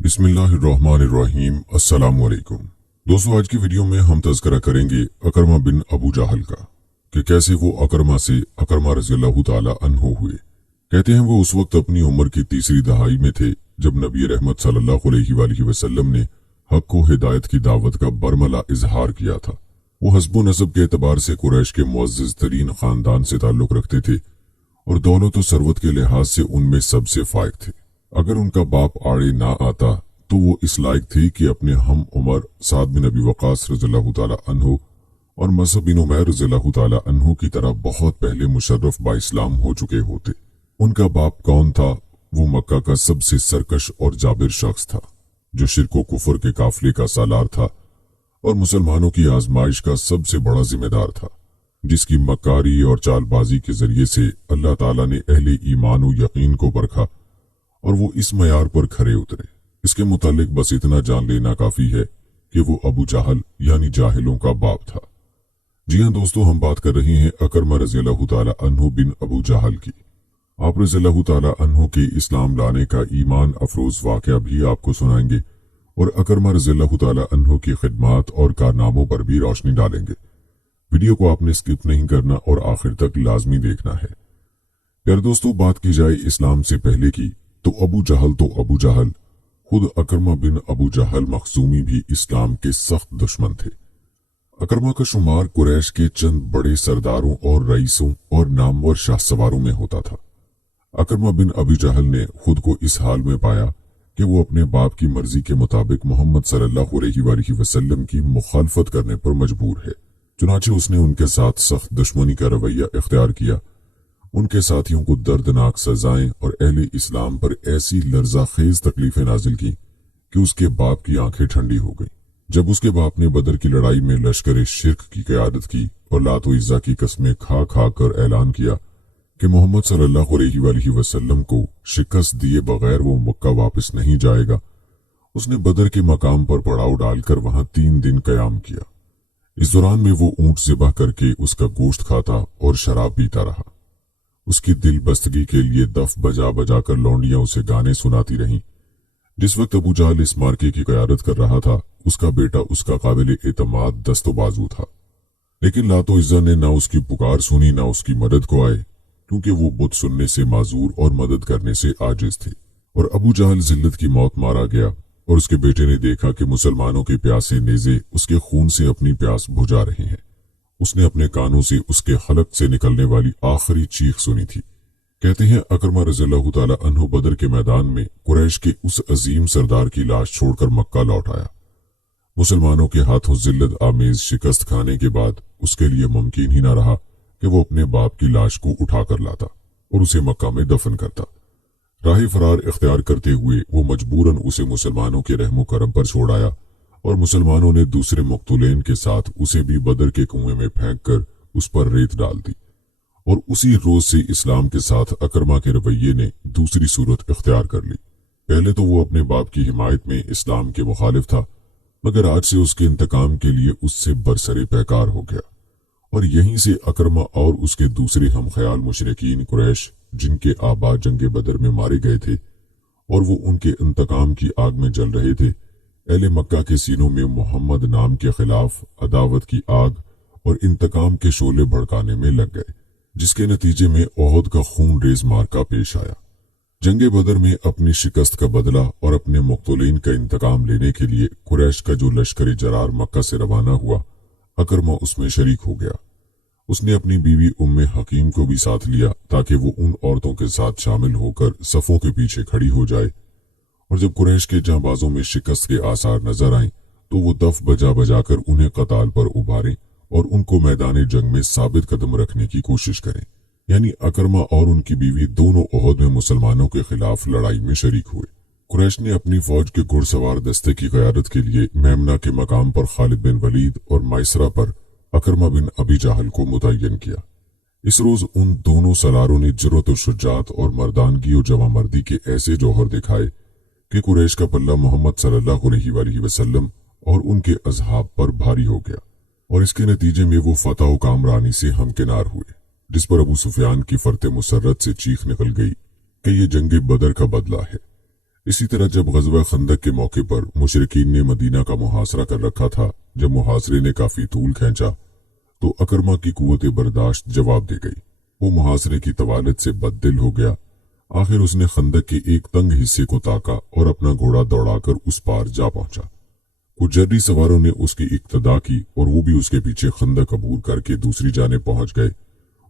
बिस्मिल्लाहिर्रहमानिर्रहीम। अस्सलाम वालेकुम। दोस्तों, आज की वीडियो में हम तज़किरा करेंगे अकरमा बिन अबू जहल का कि कैसे वो अकरमा से अकरमा रज़ियल्लाहु ताला अन्हु हुए। कहते हैं वो उस वक्त अपनी उम्र की तीसरी दहाई में थे जब नबी रहमत सल्लल्लाहु अलैहि वसल्लम ने हक को हिदायत की दावत का बरमला इजहार किया था। वो हस्बो नसब के एतबार से कुरैश के मुअज़्ज़ज़ तरीन खानदान से ताल्लुक़ रखते थे और दौलत और सरवत के लिहाज से उनमें सबसे फायक थे। अगर उनका बाप आड़े ना आता तो वो इस लायक थे कि अपने हम उमर साद बिन अबी वक़ास रज़ियल्लाहु ताला अन्हु और मसअब बिन उमैर रज़ियल्लाहु ताला अन्हु की तरह बहुत पहले मुशर्रफ बा इस्लाम हो चुके होते। उनका बाप कौन था? वो मक्का का सबसे सरकश और जाबिर शख्स था जो शिर्क व कुफर के काफिले का सालार था और मुसलमानों की आजमाइश का सबसे बड़ा जिम्मेदार था, जिसकी मक्कारी और चालबाजी के जरिए से अल्लाह ताला ने अहले ईमान व यकीन को परखा और वो इस मयार पर खरे उतरे। इसके मुतालिक बस इतना जान लेना काफी है कि वो अबू जहल यानी जाहिलों का बाप था। जी हां दोस्तों, हम बात कर रहे हैं अकरमा रज़ियल्लाहु ताला अन्हु बिन अबू जहल की। आप रज़ियल्लाहु ताला अन्हु के इस्लाम लाने का ईमान अफरोज वाकया भी आपको सुनाएंगे और अकरमा रज़ियल्लाहु ताला अन्हु की खिदमात और कारनामों पर भी रोशनी डालेंगे। वीडियो को आपने स्किप नहीं करना और आखिर तक लाजमी देखना है। प्यारे दोस्तों, बात की जाए इस्लाम से पहले की तो अबू जहल खुद अकरमा बिन अबू जहल मखजूमी भी इस्लाम के सख्त दुश्मन थे। अकरमा का शुमार कुरैश के चंद बड़े सरदारों और रईसों और नामवर शाहसवारों में होता था। अकरमा बिन अबी जहल ने खुद को इस हाल में पाया कि वो अपने बाप की मर्जी के मुताबिक मोहम्मद सल्लल्लाहु अलैहि वसल्लम की मुखालफत करने पर मजबूर है। चुनाचे उसने उनके साथ सख्त दुश्मनी का रवैया इख्तियार किया, उनके साथियों को दर्दनाक सजाएं और अहले इस्लाम पर ऐसी लर्जाखेज तकलीफें नाजिल की कि उसके बाप की आंखें ठंडी हो गईं। जब उसके बाप ने बदर की लड़ाई में लश्कर शिर्क की क़यादत की और लात व इज़्ज़ा की कसमें खा खा कर ऐलान किया कि मोहम्मद सल्लल्लाहु अलैहि वसल्लम को शिकस्त दिए बगैर वो मक्का वापस नहीं जाएगा, उसने बदर के मकाम पर पड़ाव डालकर वहां 3 दिन कयाम किया। इस दौरान में वो ऊंट ज़िबह करके उसका गोश्त खाता और शराब पीता रहा। उसकी दिल बस्तगी के लिए दफ बजा बजा कर लौंडियां उसे गाने सुनाती रहीं। जिस वक्त अबू जहल इस मार्के की क़यादत कर रहा था, उसका बेटा उसका काबिल एतमाद दस्तो बाजू था, लेकिन लातो इज़्ज़ा ने ना उसकी पुकार सुनी ना उसकी मदद को आए, क्योंकि वो बुत सुनने से माजूर और मदद करने से आजिज थे। और अबू जहल जिल्लत की मौत मारा गया और उसके बेटे ने देखा कि मुसलमानों के प्यासे नेज़े उसके खून से अपनी प्यास बुझा रहे हैं। उसने अपने कानों से उसके हलक से निकलने वाली आखिरी चीख सुनी थी। कहते हैं अकरमा रज़ियल्लाहु ताला अन्हु बदर के मैदान में कुरैश के उस अजीम सरदार की लाश छोड़कर मक्का लौट आया। मुसलमानों के हाथों जिल्लत आमेज शिकस्त खाने के बाद उसके लिए मुमकिन ही न रहा कि वो अपने बाप की लाश को उठाकर लाता और उसे मक्का में दफन करता। राह फरार इख्तियार करते हुए वो मजबूरन उसे मुसलमानों के रहमो करम पर छोड़ आया और मुसलमानों ने दूसरे मुक्तुलेन के साथ उसे भी बदर के कुएं में फेंक कर उस पर रेत डाल दी। और उसी रोज से इस्लाम के साथ अकरमा के रवैये ने दूसरी सूरत इख्तियार कर ली। पहले तो वो अपने बाप की हिमायत में इस्लाम के मुखालिफ था, मगर आज से उसके इंतकाम के लिए उससे बरसरे पैकार हो गया। और यहीं से अकरमा और उसके दूसरे हम ख्याल मुशरिकीन कुरैश, जिनके आबा जंगे बदर में मारे गए थे और वो उनके इंतकाम की आग में जल रहे थे, अहले मक्का के सीनों में मोहम्मद नाम के खिलाफ अदावत की आग और इंतकाम के शोले भड़काने में लग गए, जिसके नतीजे में ओहद का खून रेज मार्का पेश आया। जंगे बदर में अपनी शिकस्त का बदला और अपने मुक्तुलीन का इंतकाम लेने के लिए कुरैश का जो लश्कर जरार मक्का से रवाना हुआ, अकरमा उसमें शरीक हो गया। उसने अपनी बीवी उम्मे हकीम को भी साथ लिया ताकि वो उन औरतों के साथ शामिल होकर सफों के पीछे खड़ी हो जाए। और जब कुरैश के जांबाजों में शिकस्त के आसार नजर आए तो वो दफ बजा बजा कर उन्हें कताल पर उभारे और उनको मैदान जंग में साबित कदम रखने की कोशिश करें। यानी अकरमा और उनकी बीवी दोनों ओहद में मुसलमानों के खिलाफ लड़ाई में शरीक हुए। कुरैश ने अपनी फौज के घुड़सवार दस्ते की क़यादत के लिए मेमना के मकाम पर खालिद बिन वलीद और माइसरा पर अकरमा बिन अबी जहल को मुतय्यन किया। इस रोज उन दोनों सलारों ने जुर्रत और शुजात और मर्दानगी और जवामर्दी के ऐसे जौहर दिखाए कि कुरैश का पल्ला मोहम्मद सल्लल्लाहु अलैहि वसल्लम और उनके अज़हाब पर भारी हो गया और इसके नतीजे में वो फतह व कामरानी से हमकिनार हुए, जिस पर अबू सुफियान की फरते मुसर्रत से चीख निकल गई कि ये जंगे बदर का बदला है। इसी तरह जब ग़ज़वा खंदक के मौके पर मुशरिकीन ने मदीना का मुहासरा कर रखा था, जब मुहासरे ने काफी तूल खींचा तो अकरमा की कुव्वत बर्दाश्त जवाब दे गई। वो मुहासरे की तवालत से बददिल हो गया। आखिर उसने खंदक के एक तंग हिस्से को ताका और अपना घोड़ा दौड़ाकर उस पार जा पहुंचा। कुछ जर्री सवारों ने उसकी इक्तदा की और वो भी उसके पीछे खंदक अबूर करके दूसरी जानिब पहुंच गए।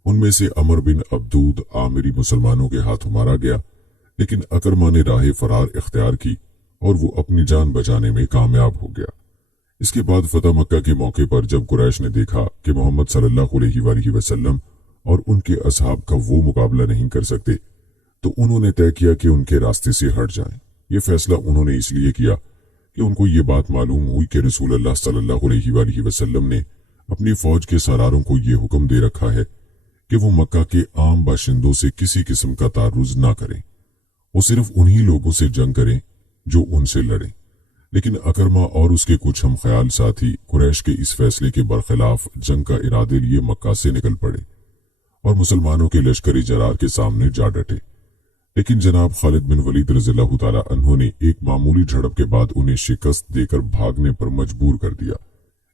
उनमें से अमर बिन अब्दूद आमिरी मुसलमानों के हाथों मारा गया, लेकिन अकरमा ने राह फरार इख्तियार की और वो अपनी जान बचाने में कामयाब हो गया। इसके बाद फतह मक्का के मौके पर जब कुरैश ने देखा कि मोहम्मद सल्लल्लाहु अलैहि वसल्लम और उनके असहाब का वो मुकाबला नहीं कर सकते, तो उन्होंने तय किया कि उनके रास्ते से हट जाएं। ये फैसला उन्होंने इसलिए किया कि उनको ये बात मालूम हुई कि रसूल अल्लाह सल्लल्लाहु अलैहि वसल्लम ने अपनी फौज के सरारों को ये हुक्म दे रखा है कि वो मक्का के आम बाशिंदों से किसी किस्म का तारुज ना करें। वो सिर्फ उन्हीं लोगों से जंग करें जो उनसे लड़ें। लेकिन अकरमा और उसके कुछ हम ख्याल साथी कुरैश के इस फैसले के बरखिलाफ जंग का इरादे लिए मक्का से निकल पड़े और मुसलमानों के लश्करी जरार के सामने जा डटे। लेकिन जनाब खालिद बिन वलीद रज़ियल्लाहु ताला अन्हु ने एक मामूली झड़प के बाद उन्हें शिकस्त देकर भागने पर मजबूर कर दिया।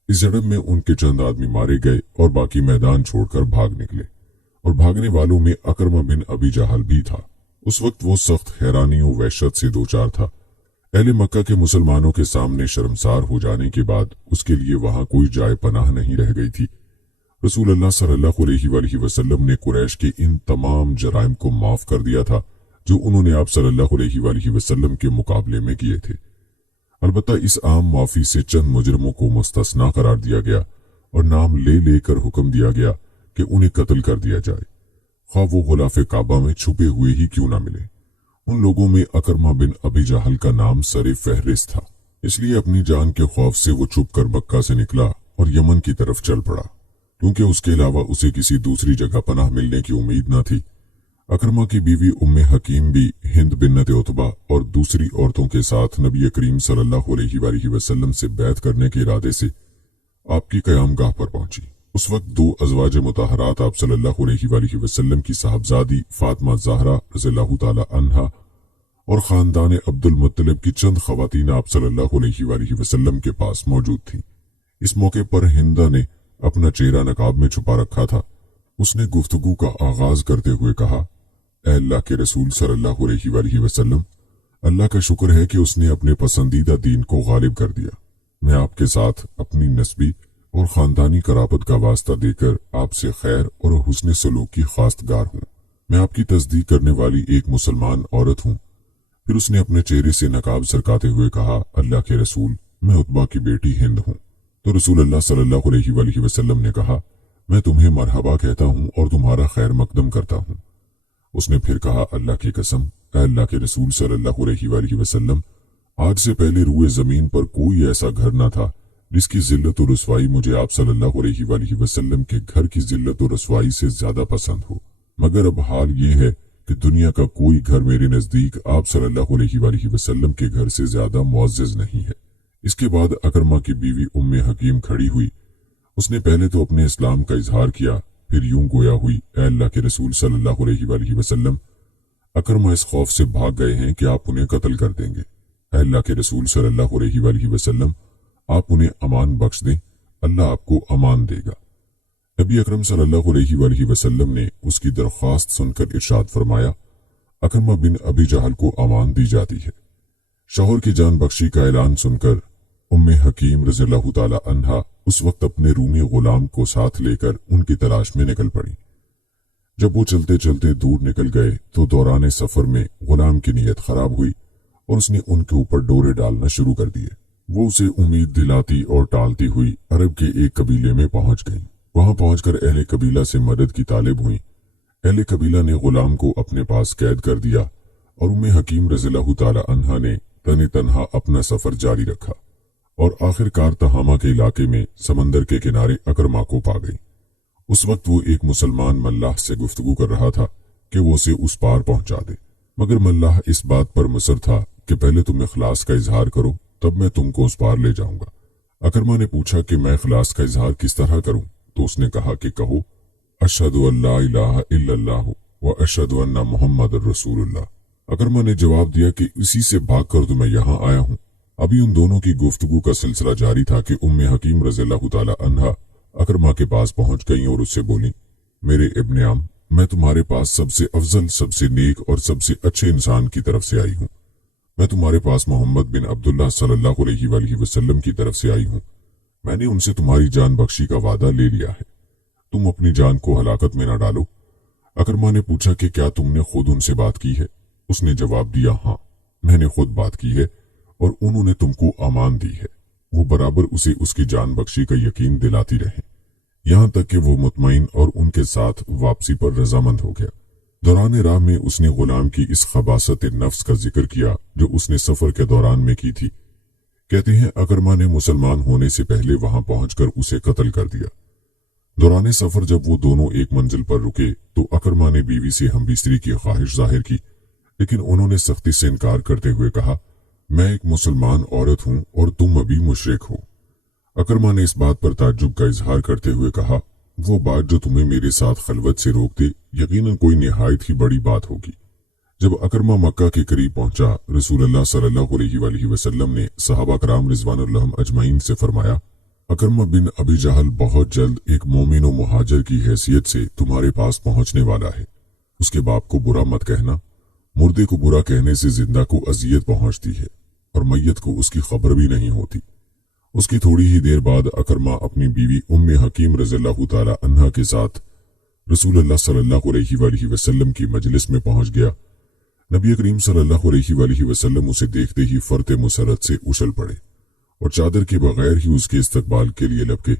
इस झड़प में उनके चंद आदमी मारे गए और बाकी मैदान छोड़कर भाग निकले, और भागने वालों में अकरमा बिन अबी जहल भी था। उस वक्त वो सख्त हैरानी और वहशत से दो चार था। अहले मक्का के मुसलमानों के सामने शर्मसार हो जाने के बाद उसके लिए वहां कोई जाए पनाह नहीं रह गई थी। रसूल अल्लाह सल्लल्लाहु अलैहि वसल्लम ने कुरैश के इन तमाम जराइम को माफ कर दिया था जो उन्होंने आप सल्लल्लाहु अलैहि वसल्लम के मुकाबले में किए थे। अलबत्ता इस आम माफी से चंद मुजरमों को मुस्तस्ना करार दिया गया और नाम ले लेकर हुक्म दिया गया कि उन्हें कत्ल कर दिया जाए, ख्वाह वो गुलाफ काबा में छुपे हुए ही क्यों न मिले। उन लोगों में अकरमा बिन अबी जहल का नाम सरे फहरिस्त था। इसलिए अपनी जान के खौफ से वो चुप कर मक्का से निकला और यमन की तरफ चल पड़ा, क्योंकि उसके अलावा उसे किसी दूसरी जगह पनाह मिलने की उम्मीद न थी। अकरमा की बीवी उम्मे हकीम भी हिंद बिन्नत उतबा और दूसरी औरतों के साथ नबी करीम सल्लल्लाहु अलैहि वसल्लम से बैत करने के इरादे से आपकी क़यामगाह पर पहुंची। उस वक्त दो अज़वाज मुताहरात आप सल्लल्लाहु अलैहि वसल्लम की साहबजादी फातिमा ज़हरा रज़ियल्लाहु ताला अन्हा और खानदान अब्दुल मुत्तलिब की चंद खवातीन आप सल्लल्लाहु अलैहि वसल्लम के पास मौजूद थीं। इस मौके पर हिंदा ने अपना चेहरा नकाब में छुपा रखा था। उसने गुफ्तगू का आगाज करते हुए कहा, ऐ अल्लाह के रसूल सल्लल्लाहु अलैहि वसल्लम, अल्लाह का शुक्र है कि उसने अपने पसंदीदा दीन को गालिब कर दिया। मैं आपके साथ अपनी नस्बी और खानदानी कराबत का वास्ता देकर आपसे खैर और हुस्न सलूक की खास्तगार हूँ। मैं आपकी तस्दीक करने वाली एक मुसलमान औरत हूँ। फिर उसने अपने चेहरे से नकाब सरकाते हुए कहा, अल्लाह के रसूल, मैं उतबा की बेटी हिंद हूँ। तो रसूल अल्लाह सल्लल्लाहु अलैहि वसल्लम ने कहा, मैं तुम्हें मरहबा कहता हूँ और तुम्हारा खैर मकदम करता हूँ। उसने फिर कहा, अल्लाह की कसम, ऐ अल्लाह के रसूल सल्लल्लाहु अलैहि वसल्लम, आज से पहले रूए जमीन पर कोई ऐसा घर न था जिसकी जिल्लत और रसवाई मुझे आप सल्लल्लाहु अलैहि वसल्लम के घर की जिल्लत और रसवाई से ज्यादा पसंद हो, मगर अब हाल ये है कि दुनिया का कोई घर मेरे नजदीक आप सल्लल्लाहु अलैहि वसल्लम के घर से ज्यादा मुअज़्ज़ज़ नहीं है। इसके बाद अकरमा की बीवी उम्मे हकीम खड़ी हुई। उसने पहले तो अपने इस्लाम का इजहार किया, फिर यूं गोया हुई, ऐ अल्लाह के रसूल सल्लल्लाहु अलैहि वसल्लम, अकरमा इस खौफ से भाग गए हैं कि आप उन्हें कत्ल कर देंगे। ऐ अल्लाह के रसूल सल्लल्लाहु अलैहि वसल्लम, आप उन्हें अमान बख्श दें, अल्लाह आपको अमान देगा। नबी अकरम सल्लल्लाहु अलैहि वसल्लम ने उसकी दरख्वास्त सुनकर इरशाद फरमाया, अकरमा बिन अबी जहल को अमान दी जाती है। शौहर की जान बख्शी का ऐलान सुनकर उम्मे हकीम रज़ियल्लाहु ताला अन्हा उस वक्त अपने रूमी गुलाम को साथ लेकर उनकी तलाश में निकल पड़ी। जब वो चलते चलते दूर निकल गए तो दौरान सफर में गुलाम की नीयत खराब हुई और उसने उनके ऊपर डोरे डालना शुरू कर दिए। वो उसे उम्मीद दिलाती और टालती हुई अरब के एक कबीले में पहुंच गई। वहां पहुंचकर अहले कबीला से मदद की तालिब हुई। अहले कबीला ने गुलाम को अपने पास कैद कर दिया और उम्मे हकीम रज़ियल्लाहु ताला अन्हा ने तने तन्हा अपना सफर जारी रखा और आखिरकार तहामा के इलाके में समंदर के किनारे अकरमा को पा गई। उस वक्त वो एक मुसलमान मल्लाह से गुफ्तगू कर रहा था कि वो उसे उस पार पहुंचा दे, मगर मल्लाह इस बात पर मुसर था कि पहले तुम इखलास का इजहार करो, तब मैं तुमको उस पार ले जाऊंगा। अकरमा ने पूछा कि मैं इखलास का इजहार किस तरह करूं, तो उसने कहा कि कहो, अशहदु अल्ला इलाहा इल्लल्लाहु व अशहदु अन्ना मुहम्मदुर रसूलुल्लाह। अकरमा ने जवाब दिया कि इसी से भागकर तो मैं यहाँ आया हूँ। अभी उन दोनों की गुफ्तगू का सिलसिला जारी था कि उम्मे हकीम रज़ियल्लाहु ताला अन्हा अकरमा के पास पहुंच गईं और उससे बोली, मेरे इब्ने आम, मैं तुम्हारे पास सबसे अफजल, सबसे नेक और सबसे अच्छे इंसान की तरफ से आई हूँ। मैं तुम्हारे पास मोहम्मद बिन अब्दुल्लाह सल्लल्लाहु अलैहि वसल्लम की तरफ से आई हूँ। मैंने उनसे तुम्हारी जान बख्शी का वादा ले लिया है। तुम अपनी जान को हलाकत में न डालो। अकरमा ने पूछा कि क्या तुमने खुद उनसे बात की है? उसने जवाब दिया, हाँ, मैंने खुद बात की है और उन्होंने तुमको अमान दी है। वो बराबर उसे उसकी जान बख्शी का यकीन दिलाती रहे, यहाँ तक कि वो मुतमईन और उनके साथ वापसी पर रजामंद हो गया। दौरान राह में उसने गुलाम की इस खबासत नफ्स का जिक्र किया जो उसने सफर के दौरान में की थी। कहते हैं अकरमा ने मुसलमान होने से पहले वहां पहुंचकर उसे कत्ल कर दिया। दौरान सफर जब वो दोनों एक मंजिल पर रुके तो अकरमा ने बीवी से हमबिस्तरी की ख्वाहिश जाहिर की, लेकिन उन्होंने सख्ती से इनकार करते हुए कहा, मैं एक मुसलमान औरत हूं और तुम अभी मुशरिक हो। अकरमा ने इस बात पर ताज्जुब का इजहार करते हुए कहा, वो बात जो तुम्हें मेरे साथ खलवत से रोक दे यकीनन कोई निहायत ही बड़ी बात होगी। जब अकरमा मक्का के करीब पहुंचा, रसूलुल्लाह सल्लल्लाहु अलैहि वसल्लम ने सहाबा कराम रिजवानुल्लाह अजमईन से फरमाया, अकरमा बिन अबी जहल बहुत जल्द एक मोमिन व मुहाजिर की हैसियत से तुम्हारे पास पहुंचने वाला है। उसके बाप को बुरा मत कहना। मुर्दे को बुरा कहने से जिंदा को अजियत पहुंचती है और मैयत को उसकी खबर भी नहीं होती। उसकी थोड़ी ही देर बाद अकरमा अपनी बीवी उम्मे हकीम रज़ियल्लाहु ताला अन्हा के साथ रसूलुल्लाह सल्लल्लाहु अलैहि वसल्लम की मजलिस में पहुंच गया। नबी करीम सल्लल्लाहु अलैहि वसल्लम उसे देखते ही फरते मुसरत से उछल पड़े और चादर के बगैर ही उसके इस्तकबाल के लिए लपके।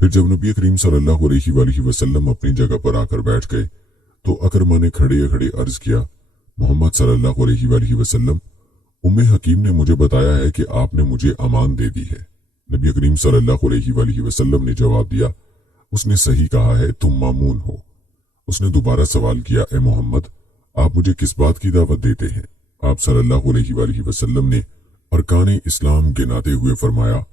फिर जब नबी करीम सल्लल्लाहु अलैहि वसल्लम अपनी जगह पर आकर बैठ गए तो अकरमा ने खड़े खड़े अर्ज किया, मोहम्मद सल्लल्लाहु अलैहि वसल्लम, उम्मे हकीम ने मुझे बताया है कि आपने मुझे अमान दे दी है। नबी करीम सल्लल्लाहु अलैहि वसल्लम ने जवाब दिया, उसने सही कहा है, तुम मामून हो। उसने दोबारा सवाल किया, ए मोहम्मद, आप मुझे किस बात की दावत देते हैं? आप सल्लल्लाहु अलैहि वसल्लम ने अरकाने इस्लाम गिनाते हुए फरमाया,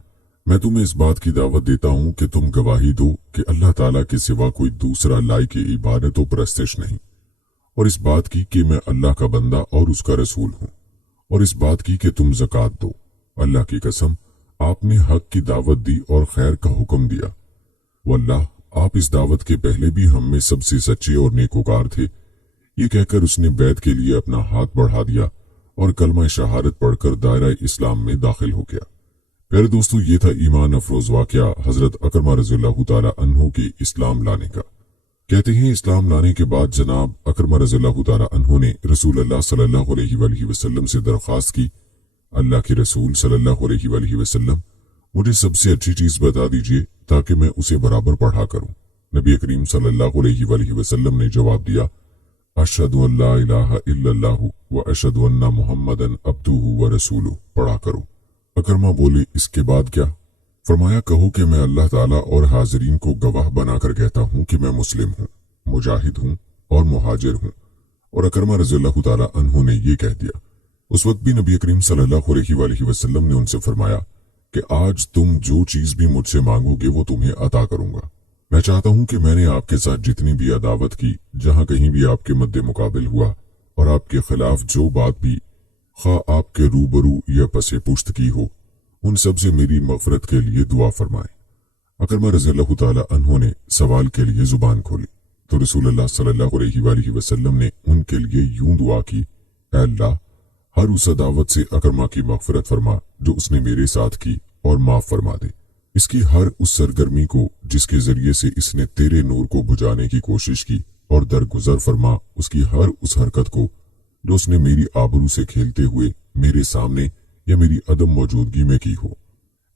मैं तुम्हें इस बात की दावत देता हूं कि तुम गवाही दो कि अल्लाह ताला के सिवा कोई दूसरा लायक इबादत व परस्तिश नहीं, और इस बात की कि मैं अल्लाह का बंदा और उसका रसूल हूं, और इस बात की कि तुम ज़कात दो। अल्लाह की कसम, आपने हक की दावत दी और खैर का हुक्म दिया। वल्लाह, आप इस दावत के पहले भी हम में सबसे सच्चे और नेकोकार थे। ये कहकर उसने बैत के लिए अपना हाथ बढ़ा दिया और कलमा शहादत पढ़कर दायरा इस्लाम में दाखिल हो गया। प्यारे दोस्तों, ये था ईमान अफरोज वाकया हजरत अकरमा रज़ियल्लाहु ताला अन्हु के इस्लाम लाने का। कहते हैं इस्लाम लाने के बाद जनाब अकरमा रज़ियल्लाहु ताला अन्हु ने रसूलुल्लाह सल्लल्लाहु अलैहि वसल्लम से दरख्वास्त की, अल्लाह के रसूल सल्लल्लाहु अलैहि वसल्लम, मुझे सबसे अच्छी चीज बता दीजिए ताकि मैं उसे बराबर पढ़ा करूं। नबी करीम सल्लल्लाहु अलैहि वसल्लम ने जवाब दिया, अशहदु अल्ला इलाहा इल्लल्लाहु व अशहदु अन्ना मुहम्मदन अब्दुहु व रसूलुहु पढ़ा करो। अकरमा बोले, इसके बाद क्या? फरमाया, कहो कि मैं अल्लाह ताला और हाजिरीन को गवाह बनाकर कहता हूं कि मैं मुस्लिम हूं, मुजाहिद हूं और मुहाजिर हूं। और अकरमा रज़ियल्लाहु ताला अन्हु ने ये कह दिया। उस वक्त भी नबी करीम सल्लल्लाहु अलैहि वसल्लम ने उनसे फरमाया कि आज तुम जो चीज भी मुझसे मांगोगे वो तुम्हें अता करूंगा। मैं चाहता हूं कि मैंने आपके साथ जितनी भी अदावत की, जहां कहीं भी आपके मद्दे मुकाबिल हुआ और आपके खिलाफ जो बात भी, खा आपके रूबरू या पसे पुश्त की हो, उन सब से मेरी मगफरत के लिए दुआ फरमाएं। अकरमा रज़ियल्लाहु ताला अन्हु ने सवाल के लिए जुबान खोली तो रसूलुल्लाह सल्लल्लाहु अलैहि वसल्लम ने उनके लिए यूं दुआ की, ऐ अल्लाह, हर उस अदावत से अकरमा की मगफरत फरमा जो उसने मेरे साथ की और माफ फरमा दे। इसकी हर उस सरगर्मी को जिसके जरिए से इसने तेरे नूर को बुझाने की कोशिश की, और दरगुजर फरमा उसकी हर उस हरकत को जो उसने मेरी आबरू से खेलते हुए मेरे सामने या मेरी अदम मौजूदगी में की हो।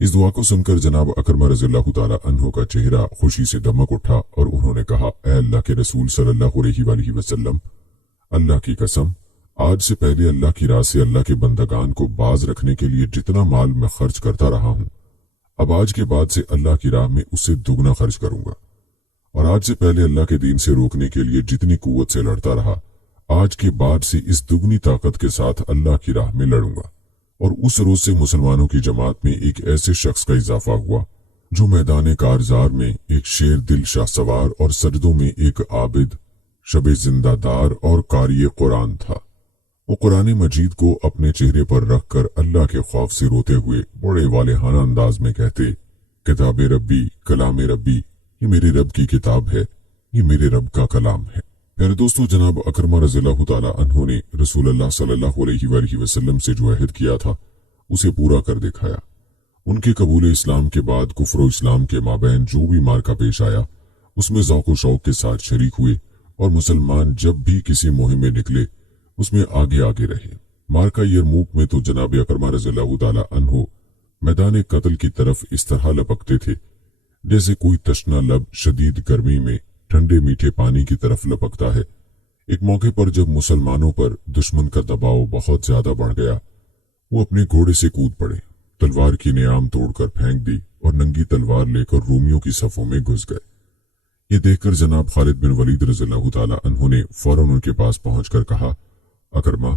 इस दुआ को सुनकर जनाब अकरमा रज़ियल्लाहु ताला अन्हु का चेहरा खुशी से दमक उठा और उन्होंने कहा, ऐ अल्लाह के रसूल सल्लल्लाहु अलैहि वसल्लम, अल्लाह की कसम, आज से पहले अल्लाह की राह से अल्लाह के बंदगान को बाज रखने के लिए जितना माल मैं खर्च करता रहा हूं, अब आज के बाद से अल्लाह की राह में उससे दुगना खर्च करूंगा। और आज से पहले अल्लाह के दीन से रोकने के लिए जितनी कुव्वत से लड़ता रहा, आज के बाद से इस दुगनी ताकत के साथ अल्लाह की राह में लड़ूंगा। और उस रोज से मुसलमानों की जमात में एक ऐसे शख्स का इजाफा हुआ जो मैदान कारजार में एक शेर दिल शाह सवार और सजदों में एक आबिद, शबे जिंदादार और कारी कुरान था। वो कुरान मजीद को अपने चेहरे पर रख कर अल्लाह के खौफ से रोते हुए बड़े वालेहाना अंदाज में कहते, किताब रब्बी कलाम रब्बी, ये मेरे रब की किताब है, ये मेरे रब का कलाम है। प्यारे दोस्तों, जनाब अकरमा रज़ियल्लाहु ताला अन्हु ने रसूलुल्लाह सल्लल्लाहु अलैहि वसल्लम से जो अहद किया था उसे पूरा कर दिखाया। उनके कबूल इस्लाम के बाद कुफ्र इस्लाम के माबैन जो भी मार्का पेश आया उसमें ज़ौक़ शौक़ के साथ शरीक हुए और मुसलमान जब भी किसी मुहिम में निकले उसमें आगे आगे रहे। मार्का यरमूक में तो जनाब अकरमा रज़ियल्लाहु ताला अन्हु मैदान कत्ल की तरफ इस तरह लपकते थे जैसे कोई तशना लब शदीद गर्मी में ठंडे मीठे पानी की तरफ लपकता है। एक मौके पर जब मुसलमानों पर दुश्मन का दबाव बहुत ज्यादा बढ़ गया, वो अपने घोड़े से कूद पड़े, तलवार की नियाम तोड़कर फेंक दी और नंगी तलवार लेकर रोमियों की सफों में घुस गए। ये देखकर जनाब खालिद बिन वलीद रज़ियल्लाहु ताला अन्हु ने फौरन उनके पास पहुंचकर कहा, अकरमा,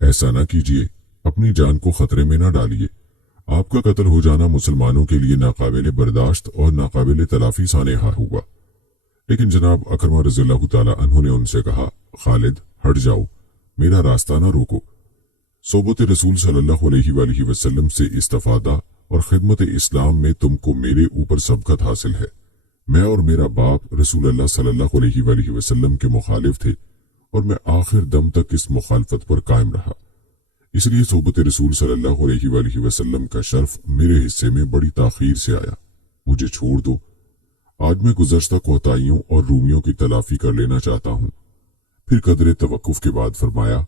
ऐसा ना कीजिए, अपनी जान को खतरे में ना डालिए। आपका कत्ल हो जाना मुसलमानों के लिए नाकाबिले बर्दाश्त और नाकाबिले तलाफी सानेहा हुआ। लेकिन जनाब अकरमा रज़ियल्लाहु ताला अन्हु ने उनसे कहा, खालिद हट जाओ, मेरा रास्ता ना रोको। सोबत रसूल सल्लल्लाहु अलैहि वसल्लम से इस्तिफादा और खिदमत इस्लाम में तुमको मेरे ऊपर सबकत हासिल है। मैं और मेरा बाप रसूलुल्लाह सल्लल्लाहु अलैहि वसल्लम के मुखालिफ थे और मैं आखिर दम तक इस मुखालफत पर कायम रहा। इसलिए सोबत रसूल सल्लल्लाहु अलैहि वसल्लम का शर्फ मेरे हिस्से में बड़ी ताखीर से आया। मुझे छोड़ दो, आज मैं गुज़श्ता कोताहियों और रूमियों की तलाफी कर लेना चाहता हूँ। फिर कदरे तवक्कुफ के बाद फरमाया,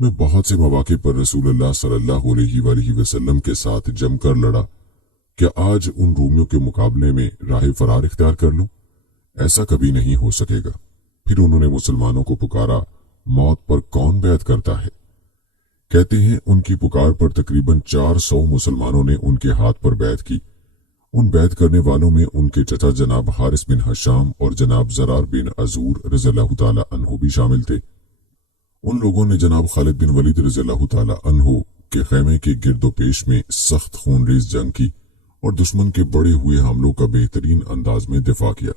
मैं बहुत से मौके पर रसूलुल्लाह सल्लल्लाहु अलैहि वसल्लम के साथ जमकर लड़ा, क्या आज उन रूमियों के मुकाबले में राह फरार इख्तियार कर लूं? ऐसा कभी नहीं हो सकेगा। फिर उन्होंने मुसलमानों को पुकारा, मौत पर कौन बैत करता है? कहते हैं उनकी पुकार पर तकरीबन 400 मुसलमानों ने उनके हाथ पर बैत की। उन बैत करने वालों में उनके चचा जनाब हारिस बिन हशाम और जनाब ज़रार बिन अजूर रज़ियल्लाहु ताला अन्हु भी शामिल थे। उन लोगों ने जनाब खालिद बिन वलीद रज़ियल्लाहु ताला अन्हु के खैमे के गिरदोपेश में सख्त खूनरेज जंग की और दुश्मन के बड़े हुए हमलों का बेहतरीन अंदाज में दिफा किया।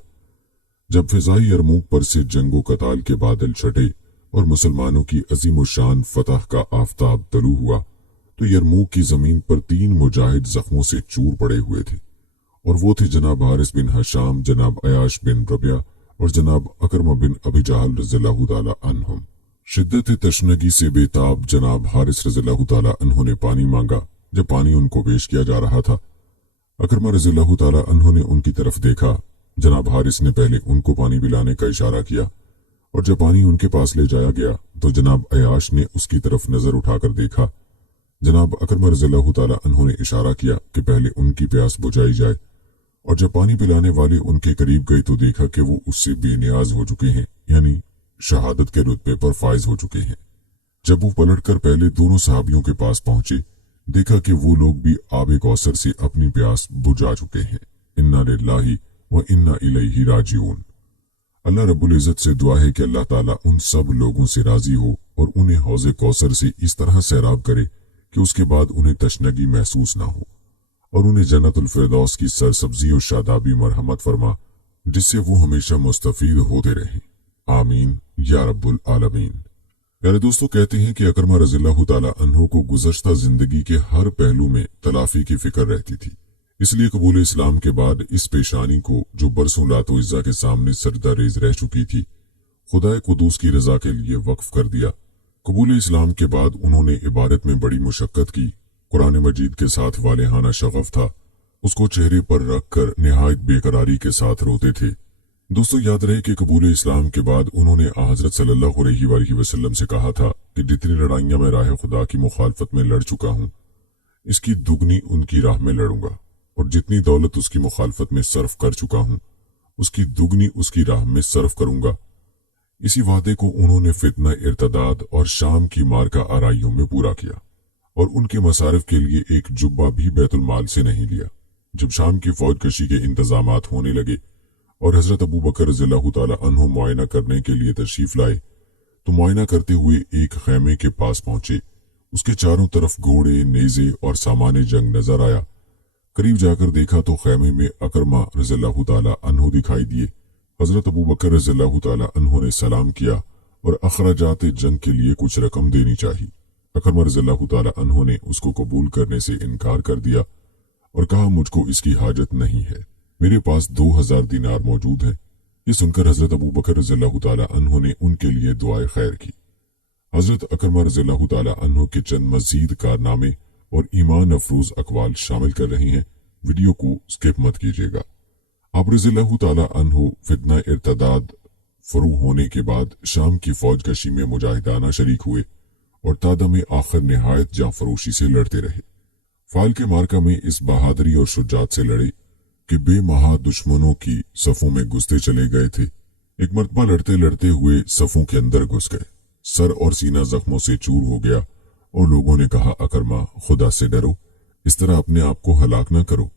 जब फिजाई यरमूक पर से जंगो कताल के बादल छटे और मुसलमानों की अजीम शान फतह का आफताब तलू हुआ, तो यरमूक की जमीन पर 3 मुजाहिद जख्मों से चूर पड़े हुए थे, और वो थे जनाब हारिस बिन हशाम, जनाब अयाश बिन रबिया और जनाब अकरमा बिन अबी जहल रज़ियल्लाहु ताला अन्हुम। शिद्दत तशनगी से बेताब जनाब हारिस रज़ियल्लाहु ताला अन्हु ने पानी मांगा। जब पानी उनको पेश किया जा रहा था, अकरमा रज़ियल्लाहु ताला अन्हु ने उनकी तरफ देखा। जनाब हारिस ने पहले उनको पानी पिलाने का इशारा किया, और जब पानी उनके पास ले जाया गया तो जनाब अयाश ने उसकी तरफ नजर उठाकर देखा। जनाब अकरमा रज़ियल्लाहु ताला अन्हु ने इशारा किया कि पहले उनकी प्यास बुझाई जाए, और जब पानी पिलाने वाले उनके करीब गए तो देखा कि वो उससे बेनियाज हो चुके हैं, यानी शहादत के रुतबे पर फायज हो चुके हैं। जब वो पलटकर पहले दोनों सहाबियों के पास पहुंचे, देखा कि वो लोग भी आबे कौसर से अपनी प्यास बुझा चुके हैं। इन्ना लिल्लाहि व इन्ना इलैहि राजिऊन। अल्लाह रब्बुल इज़्ज़त से दुआ है कि अल्लाह ताला उन सब लोगों से राजी हो और उन्हें हौज़े कौसर से इस तरह सैराब करे कि उसके बाद उन्हें तशनगी महसूस ना हो, और उन्हें जन्नतुल फिरदौस की सरसब्जी और शादाबी मरहमत फरमा, जिससे वो हमेशा मुस्तफीद होते रहें। आमीन या रब्बुल आलमीन। प्यारे दोस्तों, कहते हैं कि अकरमा रज़ियल्लाहु ताला अन्हु को गुज़श्ता जिंदगी के हर पहलू में तलाफी की फिक्र रहती थी। इसलिए कबूल इस्लाम के बाद इस पेशानी को, जो बरसों लातो इज़्ज़ा के सामने सरदा रेज रह चुकी थी, खुदाए कुदूस की रजा के लिए वक्फ कर दिया। कबूल इस्लाम के बाद उन्होंने इबादत में बड़ी मुशक्कत की। कुरान मजीद के साथ वालेहाना शगफ था, उसको चेहरे पर रख कर निहायत बेकरारी के साथ रोते थे। दोस्तों, याद रहे कि कबूल इस्लाम के बाद उन्होंने हज़रत सल्लल्लाहु अलैहि वसल्लम से कहा था कि जितनी लड़ाइयां मैं राह खुदा की मुखालफत में लड़ चुका हूं, इसकी दुगनी उनकी राह में लड़ूंगा, और जितनी दौलत उसकी मुखालफत में सर्फ कर चुका हूं, उसकी दुगनी उसकी राह में सर्फ करूंगा। इसी वादे को उन्होंने फितना इर्तदाद और शाम की मार्का आराइयों में पूरा किया, और उनके मसारिफ के लिए एक जुब्बा भी बैतुल माल से नहीं लिया। जब शाम की फौज कशी के इंतजामात होने लगे और हजरत अबू बकर रज़ियल्लाहु ताला अन्हु मुआयना करने के लिए तशरीफ लाए, तो मुआयना करते हुए एक खैमे के पास पहुंचे। उसके चारों तरफ घोड़े, नेज़े और सामाने जंग नजर आया। करीब जाकर देखा तो खैमे में अकरमा रज़ियल्लाहु ताला अन्हु दिखाई दिए। हजरत अबू बकर रज़ियल्लाहु ताला अन्हु ने सलाम किया और अखराजात जंग के लिए कुछ रकम देनी चाहिए। अकरमा रज़ियल्लाहु ताला अन्हु ने उसको कबूल करने से इनकार कर दिया और कहा, मुझको इसकी हाजत नहीं है, मेरे पास 2000 दिनार मौजूद है। ये सुनकर हजरत अबू बकर रज़ियल्लाहु ताला अन्हु ने उनके लिए दुआए खैर की। हजरत अकरमा रज़ियल्लाहु ताला अन्हु के चंद मजीद कारनामे और ईमान अफरोज अकवाल शामिल कर रही हैं। वीडियो को स्किप मत कीजिएगा। आप रज़ियल्लाहु ताला अन्हु फितना इर्तदाद फरू होने के बाद शाम की फौज कशी में मुजाहिदाना शरीक हुए और तादा में आखिर निहायत जांफरोशी से लड़ते रहे। फाल के मार्का में इस बहादुरी और शुजात से लड़े कि बेमहा दुश्मनों की सफों में घुसते चले गए थे। एक मरतबा लड़ते लड़ते हुए सफों के अंदर घुस गए, सर और सीना जख्मों से चूर हो गया और लोगों ने कहा, अकरमा खुदा से डरो, इस तरह अपने आप को हलाक न करो,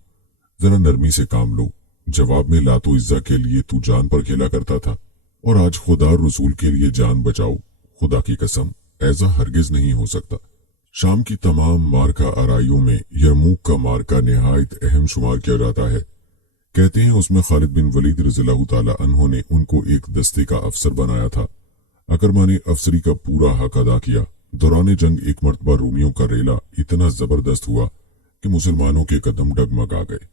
जरा नरमी से काम लो। जवाब में लातो इज्जा के लिए तू जान पर खेला करता था और आज खुदा रसूल के लिए जान बचाओ। खुदा की कसम, ऐसा हरगिज नहीं हो सकता। शाम की तमाम मार्का आराइयों में यरमूक का मार्का निहायत अहम शुमार किया जाता है। कहते हैं उसमें खालिद बिन वलीद रज़ियल्लाहु ताला अन्हु ने उनको एक दस्ते का अफसर बनाया था। अकरमा ने अफसरी का पूरा हक अदा किया। दौरान जंग एक मरतबा रोमियों का रेला इतना जबरदस्त हुआ कि मुसलमानों के कदम डगमगा गए,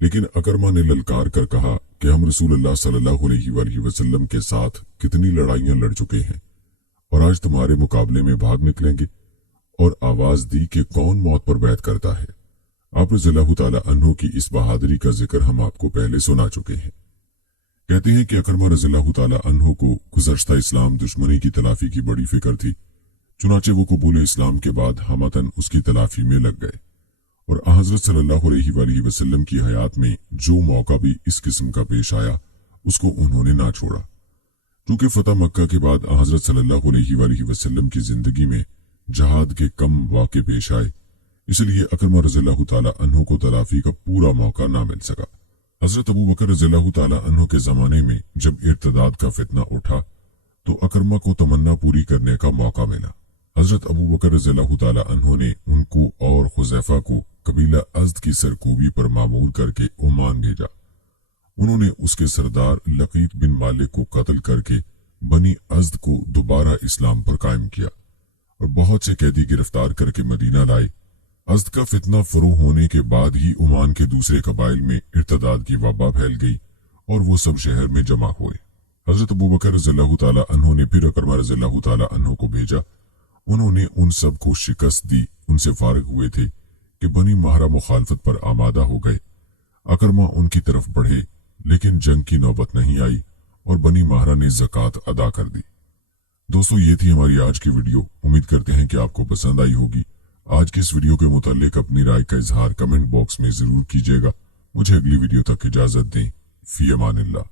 लेकिन अकरमा ने ललकार कर कहा कि हम रसूलुल्लाह सल्लल्लाहु अलैहि वसल्लम के साथ कितनी लड़ाइयां लड़ चुके हैं और आज तुम्हारे मुकाबले में भाग निकलेंगे। और आवाज दी कि कौन मौत पर बैत करता है। आप रज़ियल्लाहु ताला अन्हु की इस बहादुरी का जिक्र हम आपको पहले सुना चुके हैं। कहते हैं कि अकरमा रज़ियल्लाहु ताला अन्हु को गुज़श्ता इस्लाम दुश्मनी की तलाफी की बड़ी फिक्र थी। चुनाचे वो कबूल इस्लाम के बाद हमतन उसकी तलाफी में लग गए और हज़रत सल्लल्लाहु अलैहि वसल्लम की हयात में जो मौका भी इस किस्म का पेश आया उसको उन्होंने ना छोड़ा। क्योंकि फतह मक्का के बाद हज़रत सल्लल्लाहु अलैहि वसल्लम की जिंदगी में जहाद के कम वाक़े पेश आए, इसलिए अकरमा रज़ियल्लाहु ताला अन्हु को तलाफी का पूरा मौका ना मिल सका। हजरत अबू बकर रज़ियल्लाहु ताला अन्हु के जमाने में जब इर्तदाद का फितना उठा तो अकरमा को तमन्ना पूरी करने का मौका मिला। हजरत अबू बकर रज़ियल्लाहु ताला अन्हु ने उनको और खुज़ैफा को कबीला अज़द की सरकूबी पर मामूर करके ओमान भेजा। उन्होंने उसके सरदार लकीत बिन मालिक को कत्ल करके बनी अज़द को दोबारा इस्लाम पर कायम किया और बहुत से कैदी गिरफ्तार करके मदीना लाए। अज़द का फितना फरू होने के बाद ही ओमान के दूसरे कबाइल में इर्तदाद की वबा फैल गई और वो सब शहर में जमा हुए। हजरत अबू बकर रज़ियल्लाहु ताला अन्हु ने फिर अकरमा रज़ियल्लाहु ताला अन्हु को भेजा। उन्होंने उन सब को शिकस्त दी। उनसे फारिग हुए थे कि बनी महरा मुखालफत पर आमादा हो गए। अकरमा उनकी तरफ बढ़े, लेकिन जंग की नौबत नहीं आई और बनी महरा ने ज़कात अदा कर दी। दोस्तों, ये थी हमारी आज की वीडियो। उम्मीद करते हैं कि आपको पसंद आई होगी। आज की इस वीडियो के मुताल्लिक अपनी राय का इजहार कमेंट बॉक्स में जरूर कीजिएगा। मुझे अगली वीडियो तक इजाजत दें। फी अमानिल्लाह।